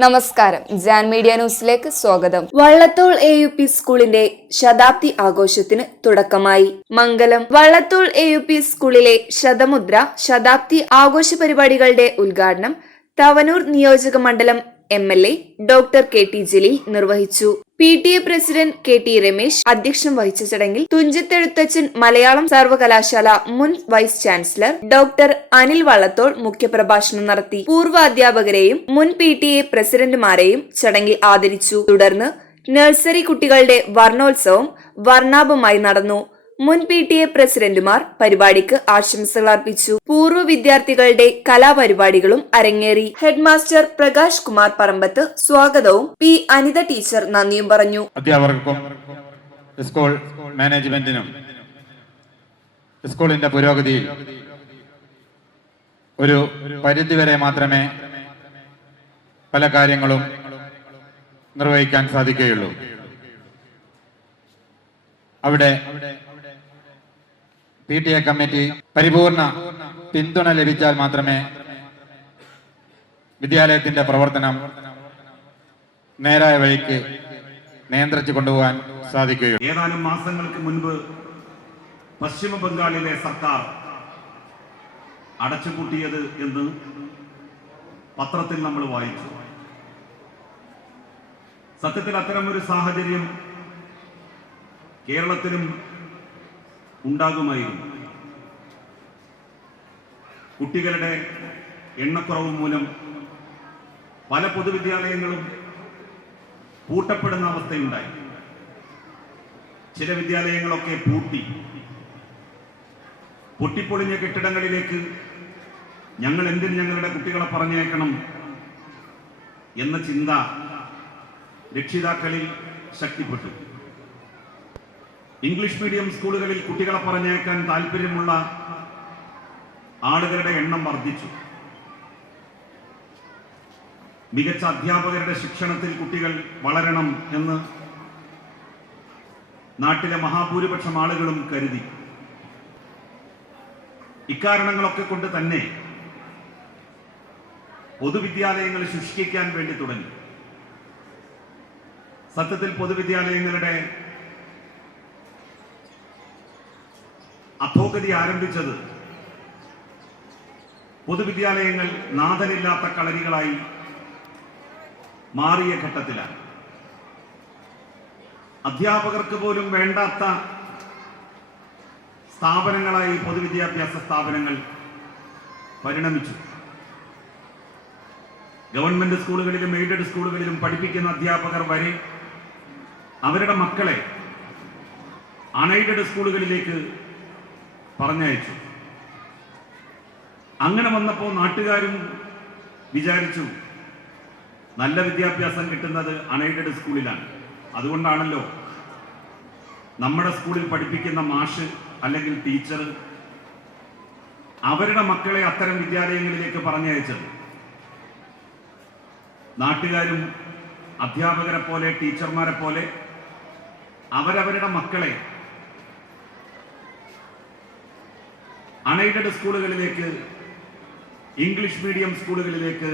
നമസ്കാരം, ജാൻ മീഡിയ ന്യൂസിലേക്ക് സ്വാഗതം. വള്ളത്തോൾ AUP സ്കൂളിന്റെ ശതാബ്ദി ആഘോഷത്തിന് തുടക്കമായി. മംഗലം വള്ളത്തോൾ AUP സ്കൂളിലെ ശതമുദ്ര ശതാബ്ദി ആഘോഷ പരിപാടികളുടെ ഉദ്ഘാടനം തവനൂർ നിയോജക മണ്ഡലം MLA ഡോക്ടർ KT ജലീൽ നിർവഹിച്ചു. PTA പ്രസിഡന്റ് KT രമേശ് അധ്യക്ഷം വഹിച്ച ചടങ്ങിൽ തുഞ്ചത്തെഴുത്തച്ഛൻ മലയാളം സർവകലാശാല മുൻ vice chancellor doctor Anil Vallathol മുഖ്യപ്രഭാഷണം നടത്തി. പൂർവ്വ അധ്യാപകരെയും മുൻ PTA പ്രസിഡന്റുമാരെയും ചടങ്ങിൽ ആദരിച്ചു. തുടർന്ന് നഴ്സറി കുട്ടികളുടെ വർണ്ണോത്സവം വർണ്ണാഭമായി നടന്നു. മുൻ PTA പ്രസിഡന്റുമാർ പരിപാടിക്ക് ആശംസകൾ അർപ്പിച്ചു. പൂർവ്വ വിദ്യാർത്ഥികളുടെ കലാപരിപാടികളും അരങ്ങേറി. ഹെഡ്മാസ്റ്റർ പ്രകാശ് കുമാർ പറമ്പത്ത് സ്വാഗതവും P. അനിത ടീച്ചർ നന്ദിയും പറഞ്ഞു. അധ്യാപകർക്കും സ്കൂൾ മാനേജ്മെന്റിനും സ്കൂളിന്റെ പുരോഗതിയിൽ ഒരു പരിധിവരെ മാത്രമേ പല കാര്യങ്ങളും നിർവഹിക്കാൻ സാധിക്കുകയുള്ളൂ. അവിടെ PTA കമ്മിറ്റി പരിപൂർണ പിന്തുണ ലഭിച്ചാൽ മാത്രമേ വിദ്യാലയത്തിന്റെ പ്രവർത്തനം നേരായ വഴിക്ക് നിയന്ത്രിച്ചു കൊണ്ടുപോകാൻ സാധിക്കുകയുള്ളൂ. ഏതാനും മാസങ്ങൾക്ക് മുൻപ് പശ്ചിമ ബംഗാളിലെ സർക്കാർ അടച്ചുപൂട്ടിയത് എന്ന് പത്രത്തിൽ നമ്മൾ വായിച്ചു. സത്യത്തിൽ അത്തരമൊരു സാഹചര്യം കേരളത്തിലും ഉണ്ടാകുമായിരുന്നു. കുട്ടികളുടെ എണ്ണക്കുറവ് മൂലം പല പൊതുവിദ്യാലയങ്ങളും പൂട്ടപ്പെടുന്ന അവസ്ഥയുണ്ടായി. ചില വിദ്യാലയങ്ങളൊക്കെ പൊട്ടിപ്പൊളിഞ്ഞ കെട്ടിടങ്ങളിലേക്ക് ഞങ്ങൾ എന്തിന് ഞങ്ങളുടെ കുട്ടികളെ പറഞ്ഞേക്കണം എന്ന ചിന്ത രക്ഷിതാക്കളിൽ ശക്തിപ്പെട്ടു. ഇംഗ്ലീഷ് മീഡിയം സ്കൂളുകളിൽ കുട്ടികളെ പറഞ്ഞേക്കാൻ താല്പര്യമുള്ള ആളുകളുടെ എണ്ണം വർദ്ധിച്ചു. മികച്ച അധ്യാപകരുടെ ശിക്ഷണത്തിൽ കുട്ടികൾ വളരണം എന്ന് നാട്ടിലെ മഹാഭൂരിപക്ഷം ആളുകളും കരുതി. ഇക്കാരണങ്ങളൊക്കെ കൊണ്ട് തന്നെ പൊതുവിദ്യാലയങ്ങൾ ശുഷ്കിക്കാൻ വേണ്ടി തുടങ്ങി. സത്യത്തിൽ പൊതുവിദ്യാലയങ്ങളുടെ അധോഗതി ആരംഭിച്ചത് പൊതുവിദ്യാലയങ്ങൾ നാഥനില്ലാത്ത കളരികളായി മാറിയ ഘട്ടത്തിലാണ്. അധ്യാപകർക്ക് പോലും വേണ്ടാത്ത സ്ഥാപനങ്ങളായി പൊതുവിദ്യാഭ്യാസ സ്ഥാപനങ്ങൾ പരിണമിച്ചു. ഗവൺമെന്റ് സ്കൂളുകളിലും എയ്ഡഡ് സ്കൂളുകളിലും പഠിപ്പിക്കുന്ന അധ്യാപകർ വരെ അവരുടെ മക്കളെ അൺഎയ്ഡഡ് സ്കൂളുകളിലേക്ക് പറഞ്ഞയച്ചു. അങ്ങനെ വന്നപ്പോൾ നാട്ടുകാരും വിചാരിച്ചു നല്ല വിദ്യാഭ്യാസം കിട്ടുന്നത് അൺഎയ്ഡഡ് സ്കൂളിലാണ്. അതുകൊണ്ടാണല്ലോ നമ്മുടെ സ്കൂളിൽ പഠിപ്പിക്കുന്ന മാഷ് അല്ലെങ്കിൽ ടീച്ചർ അവരുടെ മക്കളെ അത്തരം വിദ്യാലയങ്ങളിലേക്ക് പറഞ്ഞയച്ചത്. നാട്ടുകാരും അധ്യാപകരെ പോലെ ടീച്ചർമാരെ പോലെ അവരവരുടെ മക്കളെ അൺഎയ്ഡഡ് സ്കൂളുകളിലേക്ക് ഇംഗ്ലീഷ് മീഡിയം സ്കൂളുകളിലേക്ക്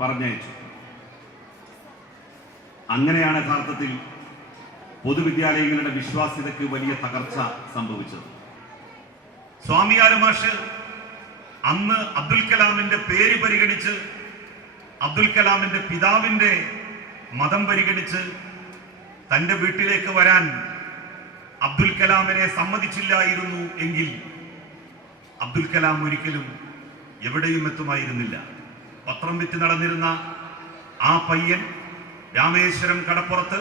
പറഞ്ഞയച്ചു. അങ്ങനെയാണ് യഥാർത്ഥത്തിൽ പൊതുവിദ്യാലയങ്ങളുടെ വിശ്വാസ്യതയ്ക്ക് വലിയ തകർച്ച സംഭവിച്ചത്. സ്വാമിയാർ മാഷ് അന്ന് അബ്ദുൽ കലാമിന്റെ പേര് പരിഗണിച്ച് അബ്ദുൽ കലാമിന്റെ പിതാവിന്റെ മതം പരിഗണിച്ച് തന്റെ വീട്ടിലേക്ക് വരാൻ അബ്ദുൽ കലാമിനെ സമ്മതിച്ചില്ലായിരുന്നു എങ്കിൽ അബ്ദുൽ കലാം ഒരിക്കലും എവിടെയും എത്തുമായിരുന്നില്ല. പത്രം വിറ്റ് നടന്നിരുന്ന ആ പയ്യൻ രാമേശ്വരം കടപ്പുറത്ത്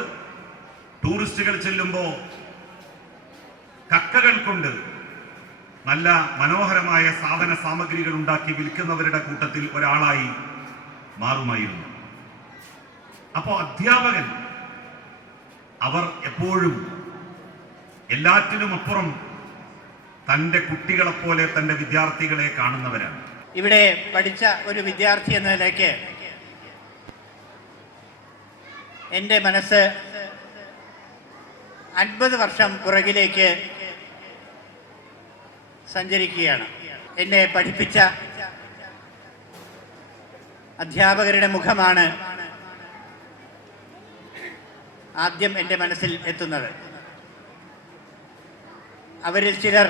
ടൂറിസ്റ്റുകൾ ചെല്ലുമ്പോൾ കക്കകൾ കൊണ്ട് നല്ല മനോഹരമായ സാധന സാമഗ്രികൾ ഉണ്ടാക്കി വിൽക്കുന്നവരുടെ കൂട്ടത്തിൽ ഒരാളായി മാറുമായിരുന്നു. അപ്പോൾ അധ്യാപകൻ അവർ എപ്പോഴും എല്ലാറ്റിനും അപ്പുറം തൻ്റെ കുട്ടികളെ പോലെ തൻ്റെ വിദ്യാർത്ഥികളെ കാണുന്നവരാണ്. ഇവിടെ പഠിച്ച ഒരു വിദ്യാർത്ഥി എന്ന നിലയ്ക്ക് എൻ്റെ മനസ്സ് 50 വർഷം പുറകിലേക്ക് സഞ്ചരിക്കുകയാണ്. എന്നെ പഠിപ്പിച്ച അധ്യാപകരുടെ മുഖമാണ് ആദ്യം എൻ്റെ മനസ്സിൽ എത്തുന്നത്. അവരിൽ ചിലർ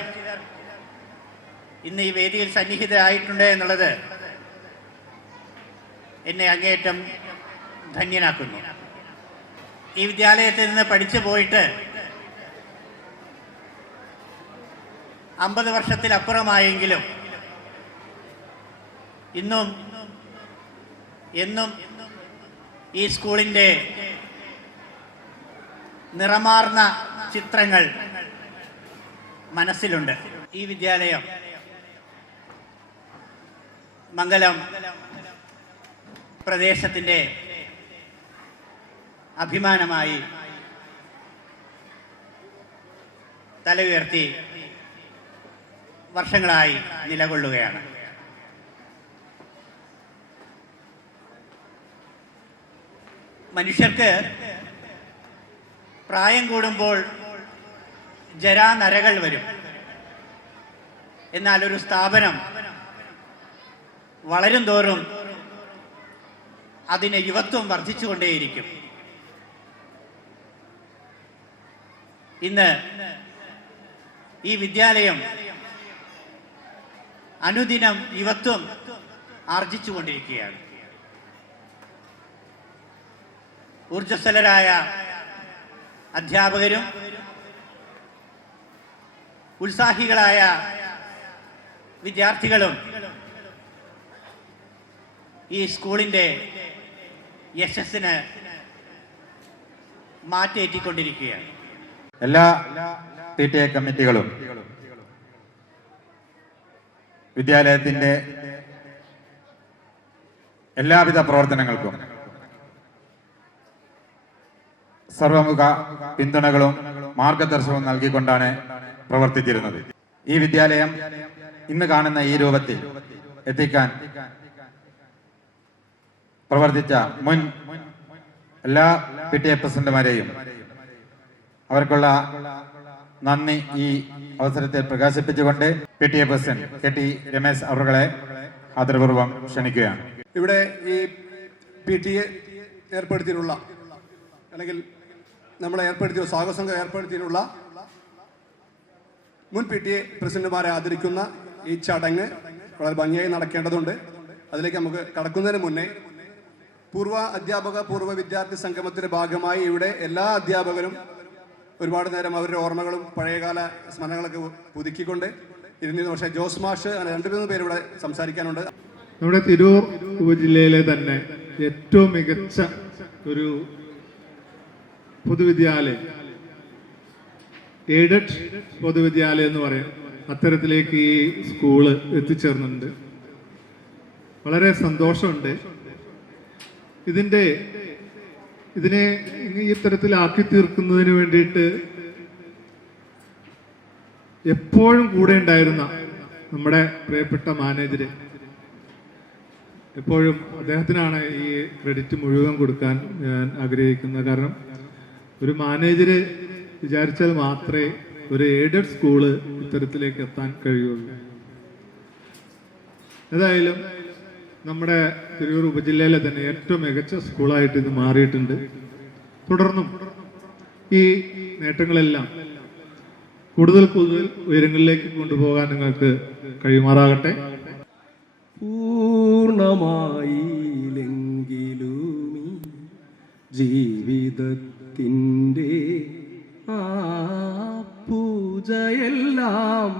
ഇന്ന് ഈ വേദിയിൽ സന്നിഹിതരായിട്ടുണ്ട് എന്നുള്ളത് എന്നെ അങ്ങേയറ്റം ധന്യനാക്കുന്നു. ഈ വിദ്യാലയത്തിൽ നിന്ന് പഠിച്ചു പോയിട്ട് 50 വർഷത്തിലപ്പുറമായെങ്കിലും ഇന്നും എന്നും ഈ സ്കൂളിൻ്റെ നിറമാർന്ന ചിത്രങ്ങൾ മനസ്സിലുണ്ട്. ഈ വിദ്യാലയം മംഗലം പ്രദേശത്തിൻ്റെ അഭിമാനമായി തല ഉയർത്തി വർഷങ്ങളായി നിലകൊള്ളുകയാണ്. മനുഷ്യർക്ക് പ്രായം കൂടുമ്പോൾ ജരാനരകൾ വരും. എന്നാൽ ഒരു സ്ഥാപനം വളരും തോറും അതിന് യുവത്വം വർദ്ധിച്ചുകൊണ്ടേയിരിക്കും. ഇന്ന് ഈ വിദ്യാലയം അനുദിനം യുവത്വം ആർജിച്ചുകൊണ്ടിരിക്കുകയാണ്. ഊർജ്ജസ്വലരായ അധ്യാപകരും ഉത്സാഹികളായ വിദ്യാർത്ഥികളും ഈ സ്കൂളിൻ്റെ യശസ്സിന് മാറ്റേറ്റിക്കൊണ്ടിരിക്കുകയാണ്. എല്ലാ PTA കമ്മിറ്റികളും വിദ്യാലയത്തിന്റെ എല്ലാവിധ പ്രവർത്തനങ്ങൾക്കും സർവമുഖ പിന്തുണകളും മാർഗദർശനവും നൽകിക്കൊണ്ടാണ് പ്രവർത്തിച്ചിരുന്നത്. ഈ വിദ്യാലയം ഇന്ന് കാണുന്ന ഈ രൂപത്തിൽ എത്തിക്കാൻ പ്രവർത്തിച്ച മുൻ എല്ലാ PTA പ്രസിഡന്റുമാരെയും അവർക്കുള്ള നന്ദി ഈ അവസരത്തിൽ പ്രകാശിപ്പിച്ചുകൊണ്ട് PTA പ്രസിഡന്റ് KT രമേശ് അവരുടെ ആദരപൂർവ്വം ക്ഷണിക്കുകയാണ്. ഇവിടെ ഈ PTA ഏർപ്പെടുത്തിയിട്ടുള്ള അല്ലെങ്കിൽ നമ്മളെ ഏർപ്പെടുത്തിയുള്ള സ്വാഗതസംഘം ഏർപ്പെടുത്തിയിട്ടുള്ള മുൻ PTA പ്രസിഡന്റുമാരെ ആദരിക്കുന്ന ഈ ചടങ്ങ് വളരെ ഭംഗിയായി നടക്കേണ്ടതുണ്ട്. അതിലേക്ക് നമുക്ക് കടക്കുന്നതിന് മുന്നേ പൂർവ്വ അധ്യാപക പൂർവ്വ വിദ്യാർത്ഥി സംഗമത്തിന്റെ ഭാഗമായി ഇവിടെ എല്ലാ അധ്യാപകരും ഒരുപാട് നേരം അവരുടെ ഓർമ്മകളും പഴയകാല സ്മരണകളൊക്കെ പുതുക്കിക്കൊണ്ട് ഇരുന്നിരുന്നു. പക്ഷേ ജോസ് മാഷ് അങ്ങനെ 2-3 പേര് ഇവിടെ സംസാരിക്കാനുണ്ട്. നമ്മുടെ തിരൂർ ഉപജില്ലയിലെ തന്നെ ഏറ്റവും മികച്ച ഒരു പൊതുവിദ്യാലയം, എയ്ഡഡ് പൊതുവിദ്യാലയം എന്ന് പറയാം, അത്തരത്തിലേക്ക് ഈ സ്കൂള് എത്തിച്ചേർന്നുണ്ട്. വളരെ സന്തോഷമുണ്ട്. ഇതിനെ ഈ തരത്തിലാക്കി തീർക്കുന്നതിന് വേണ്ടിയിട്ട് എപ്പോഴും കൂടെ ഉണ്ടായിരുന്ന നമ്മുടെ പ്രിയപ്പെട്ട മാനേജര്, എപ്പോഴും അദ്ദേഹത്തിനാണ് ഈ ക്രെഡിറ്റ് മുഴുവൻ കൊടുക്കാൻ ഞാൻ ആഗ്രഹിക്കുന്നത്. കാരണം ഒരു മാനേജര് വിചാരിച്ചാൽ മാത്രമേ ഒരു എയ്ഡഡ് സ്കൂള് ഇത്തരത്തിലേക്ക് എത്താൻ കഴിയുള്ളൂ. ഏതായാലും നമ്മുടെ തിരൂർ ഉപജില്ലയിലെ തന്നെ ഏറ്റവും മികച്ച സ്കൂളായിട്ട് ഇത് മാറിയിട്ടുണ്ട്. തുടർന്നും ഈ നേട്ടങ്ങളെല്ലാം കൂടുതൽ ഉയരങ്ങളിലേക്ക് കൊണ്ടുപോകാൻ നിങ്ങൾക്ക് കഴിയുമാറാകട്ടെ. പൂർണ്ണമായില്ലെങ്കിലും ജീവിതത്തിൻ്റെ ആ പൂജയെല്ലാം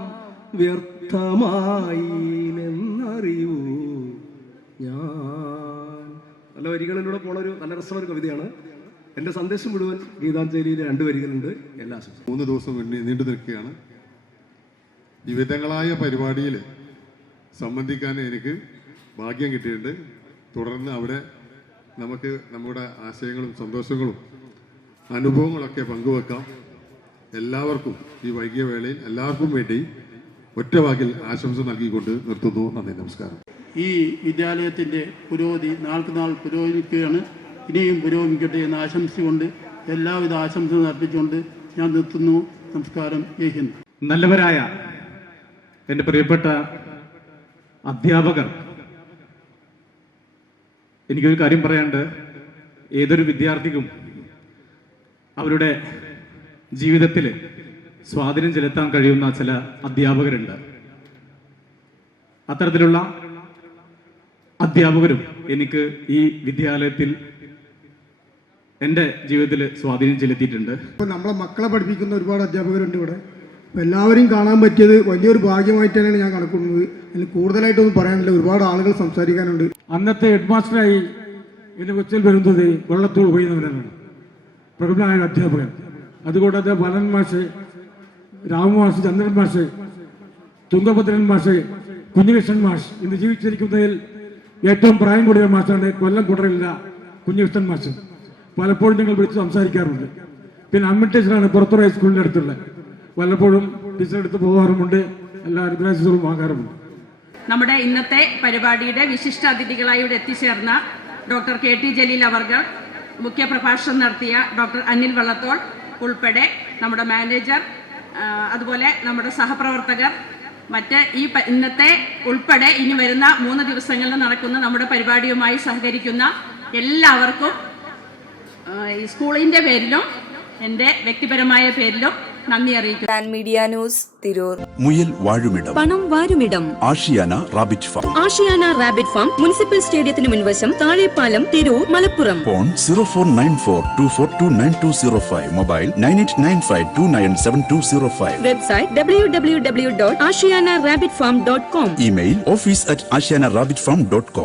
വ്യർത്ഥമായില്ലെന്നറിയൂ ഞാൻ. നല്ല വരികളിലൂടെ പോണൊരു നല്ല രസമുള്ള കവിതയാണ്. എൻ്റെ സന്ദേശം മുഴുവൻ ഗീതാഞ്ജലിയിലെ 2 വരികളുണ്ട്. എല്ലാ 3 ദിവസം നീണ്ടു നിൽക്കുകയാണ്. വിവിധങ്ങളായ പരിപാടിയിൽ സംബന്ധിക്കാൻ എനിക്ക് ഭാഗ്യം കിട്ടിയിട്ടുണ്ട്. തുടർന്ന് അവിടെ നമുക്ക് നമ്മുടെ ആശയങ്ങളും സന്തോഷങ്ങളും അനുഭവങ്ങളൊക്കെ പങ്കുവെക്കാം. എല്ലാവർക്കും ഈ വൈകിയ വേളയിൽ എല്ലാവർക്കും വേണ്ടി ഒറ്റ വാക്കിൽ ആശംസ നൽകിക്കൊണ്ട് നിർത്തുന്നു. നന്ദി, നമസ്കാരം. ഈ വിദ്യാലയത്തിൻ്റെ പുരോഗതി നാൾക്ക് നാൾ പുരോഗമിക്കുകയാണ്. ഇനിയും പുരോഗമിക്കട്ടെ എന്ന് ആശംസിച്ചുകൊണ്ട് എല്ലാവിധ ആശംസകളും അർപ്പിച്ചുകൊണ്ട് ഞാൻ നിർത്തുന്നു. നമസ്കാരം. ജയ് ഹിന്ദ്. നല്ലവരായ എൻ്റെ പ്രിയപ്പെട്ട അധ്യാപകർ, എനിക്കൊരു കാര്യം പറയാനുണ്ട്. ഏതൊരു വിദ്യാർത്ഥിക്കും അവരുടെ ജീവിതത്തിൽ സ്വാധീനം ചെലുത്താൻ കഴിയുന്ന ചില അധ്യാപകരുണ്ട്. അത്തരത്തിലുള്ള അധ്യാപകരും എനിക്ക് ഈ വിദ്യാലയത്തിൽ എൻ്റെ ജീവിതത്തിൽ സ്വാധീനം ചെലുത്തിയിട്ടുണ്ട്. ഇപ്പോൾ നമ്മളെ മക്കളെ പഠിപ്പിക്കുന്ന ഒരുപാട് അധ്യാപകരുണ്ട് ഇവിടെ. അപ്പോൾ എല്ലാവരെയും കാണാൻ പറ്റിയത് വലിയൊരു ഭാഗ്യമായിട്ട് തന്നെയാണ് ഞാൻ കണക്കൂട്ടുന്നത്. അതിന് കൂടുതലായിട്ടൊന്നും പറയാനില്ല, ഒരുപാട് ആളുകൾ സംസാരിക്കാനുണ്ട്. അന്നത്തെ ഹെഡ് മാസ്റ്ററായി എൻ്റെ കൊച്ചിൽ വരുന്നത് വള്ളത്തോൾ പോയിരുന്നവരാണ്, പ്രഗത്ഭനായ അധ്യാപകൻ. അതുകൂടാതെ ബാലൻ മാഷ്, രാമു മാഷ്, ചന്ദ്രൻ മാഷ്, തുങ്കഭദ്രൻ മാഷ്, കുഞ്ഞികൃഷ്ണൻ മാഷ് ഇന്ന് ജീവിച്ചിരിക്കുന്നതിൽ ഏറ്റവും പ്രായം കൂടിയ മാഷാണ് കൊല്ലം കുടറില്ല കുഞ്ഞികൃഷ്ണൻ മാഷ്. പലപ്പോഴും ഞങ്ങൾ വിളിച്ച് സംസാരിക്കാറുണ്ട്. പിന്നെ അമ്മ ടീച്ചറാണ് പുറത്തുറ ഹൈസ്കൂളിൻ്റെ അടുത്തുള്ള, വല്ലപ്പോഴും ടീച്ചറെ അടുത്ത് പോകാറുമുണ്ട്, എല്ലാ അനുഗ്രഹങ്ങളും വാങ്ങാറുമുണ്ട്. നമ്മുടെ ഇന്നത്തെ പരിപാടിയുടെ വിശിഷ്ട അതിഥികളായി ഇവിടെ എത്തിച്ചേർന്ന ഡോക്ടർ KT ജലീൽ അവർകൾ, മുഖ്യ പ്രഭാഷണം നടത്തിയ ഡോക്ടർ അനിൽ വള്ളത്തോൾ ഉൾപ്പെടെ നമ്മുടെ മാനേജർ, അതുപോലെ നമ്മുടെ സഹപ്രവർത്തകർ, മറ്റ് ഈ ഇന്നത്തെ ഉൾപ്പെടെ ഇനി വരുന്ന 3 ദിവസങ്ങളിൽ നടക്കുന്ന നമ്മുടെ പരിപാടിയുമായി സഹകരിക്കുന്ന എല്ലാവർക്കും ഈ സ്കൂളിൻ്റെ പേരിലും എൻ്റെ വ്യക്തിപരമായ പേരിലും നന്ദി അറിയിക്കുന്നു. Media news, Tirur. മുയൽ വാഴുമിടം, പണം വാരുമിടം, Ashiyana rabbit farm. Ashiyana rabbit farm municipal സ്റ്റേഡിയത്തിന് മുൻവശം, Thazhepalam, Tirur, Malappuram. Phone 049424290205. Mobile 9895297205. Website www.ashiyanarabbitfarm.com. Email office@ashiyanarabbitfarm.com.